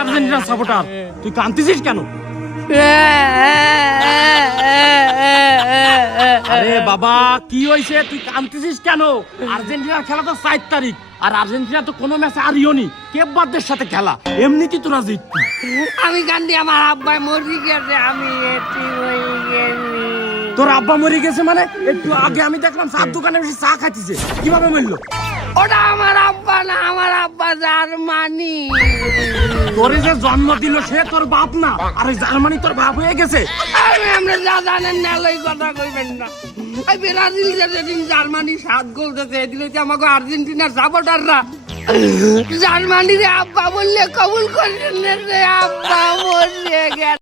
আর্জেন্টিনার সাপোর্টার, তুই কাঁদতেছিস কেন? আরে বাবা, কি হয়েছে? তুই কাঁদতেছিস কেন? আর্জেন্টিনার খেলা তো 4 তারিখ, আর আর্জেন্টিনা তো কোনো ম্যাচে হারিওনি। কেপ বার্দের সাথে খেলা, এমনিতেই তোরা জিতবি। আমি কান্দি, আমার আব্বা মরে গেছে, আমি এটি হয়ে গেছি। তোর আব্বা মরে গেছে মানে? একটু আগে আমি দেখলাম চার দোকানে বসে চা খাইতেছে, কিভাবে মরলো? ওটা আমার আব্বা না, আমার আব্বা জার্মানি। তোর যে জন্ম দিল সে তোর বাপ না, আর ওই জার্মানি তোর বাপ হয়ে গেছে। আমরা যা জানেন না লই কথা কইবেন না। এই ব্রাজিল যেদিন জার্মানি 7 গোল দিতে এদিকে যে আমাকে আর্জেন্টিনার সাপোর্টাররা জার্মানির আব্বা বললে কবুল করেন রে, আব্বা মরে গেছে।